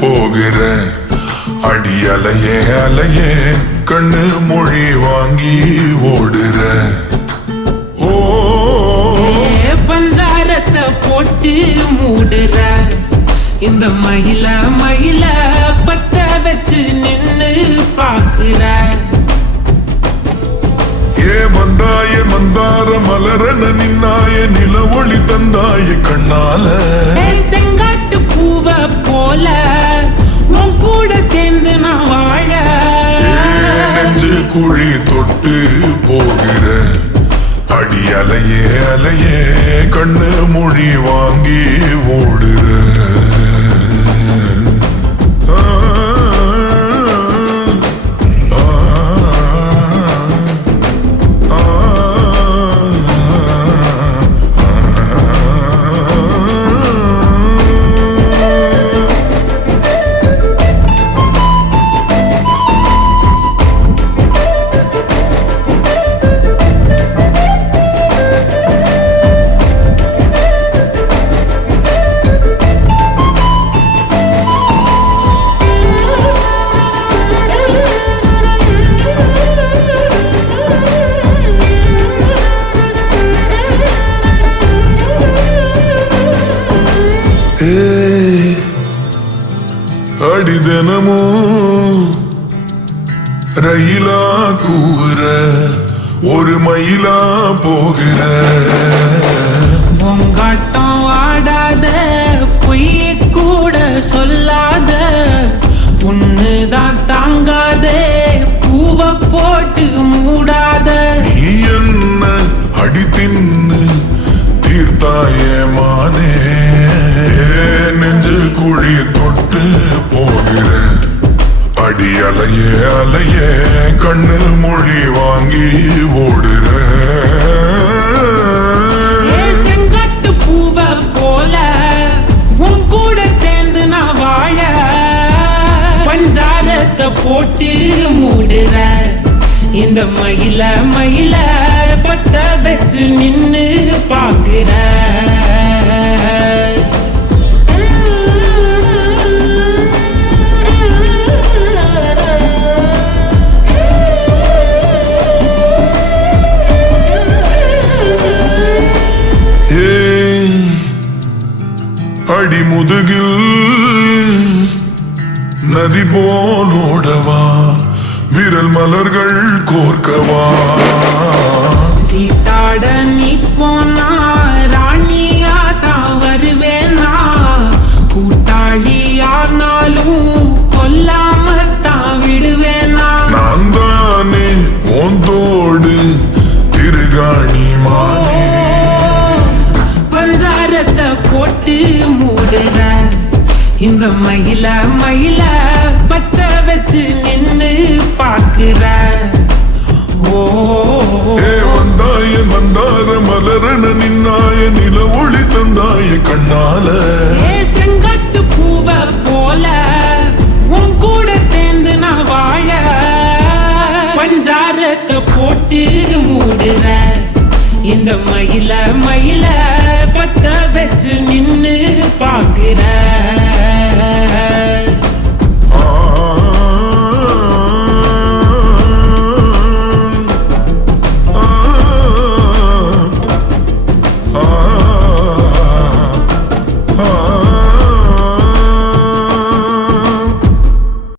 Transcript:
போகிற அடி அலையே அலையே கண்ணு மொழி வாங்கி ஓடுற ஓ பஞ்சாரத்தை போட்டு மூடுற இந்த மயில மயில பத்த வச்சு நின்னு பாக்குற ஏ மந்தாய மந்தார மலரன நின்னாய நில ஒளி தந்தாய கண்ணால செங்காட்டு பூவ போல உன் கூட சேர்ந்து நான் வாழ நெஞ்சு குழி தொட்டு போகிற அடி அலையே அலையே கண்ணு மொழி வாங்கி ஓடுற அடிதனமோ ரயிலா கூற ஒரு மயிலா போகிற பொங்காட்டம் ஆடாத பொய்ய கூட சொல்லாத பொண்ணுதான் தாங்காதே பூவ போட்டு மூடாத நீ என்ன அடி தின்னு தீர்த்தாயே மானே நெஞ்சு குழி தொட்டு போகிற அடி அலையே அலையே கண்ணு மொழி வாங்கி ஓடுற செங்காட்டு பூவ போல உன் கூட சேர்ந்து நான் வாழ பஞ்சாரத்தை போட்டு மூடுற இந்த மயில மயில பத்த வச்சு நின்னு பாக்குற அடி முதுகில் நதி போலோடவா விரல் மலர்கள் கோர்க்கவா சீட்டாட நீ போனா ராணியா தான் வருவேனா கூட்டாளியானாலும் கொல்லாம தான் விடுவேனா நான் தானே ஓந்தோடு திருகாணி மானே பஞ்சாரத்தை போட்டு மூடுற இந்த மயில மயில பத்த வச்சு நின்னு பாக்குற ஓ வந்தாய மந்தார மலரன நின்னாய நில ஒளி தந்தாய கண்ணால செங்காட்டு பூவ போல உன் கூட சேர்ந்து நான் வாழ பஞ்சாரத்தை போட்டு மூடுற இந்த மயில மயில பத்த வச்சு நின்னு பாக்குற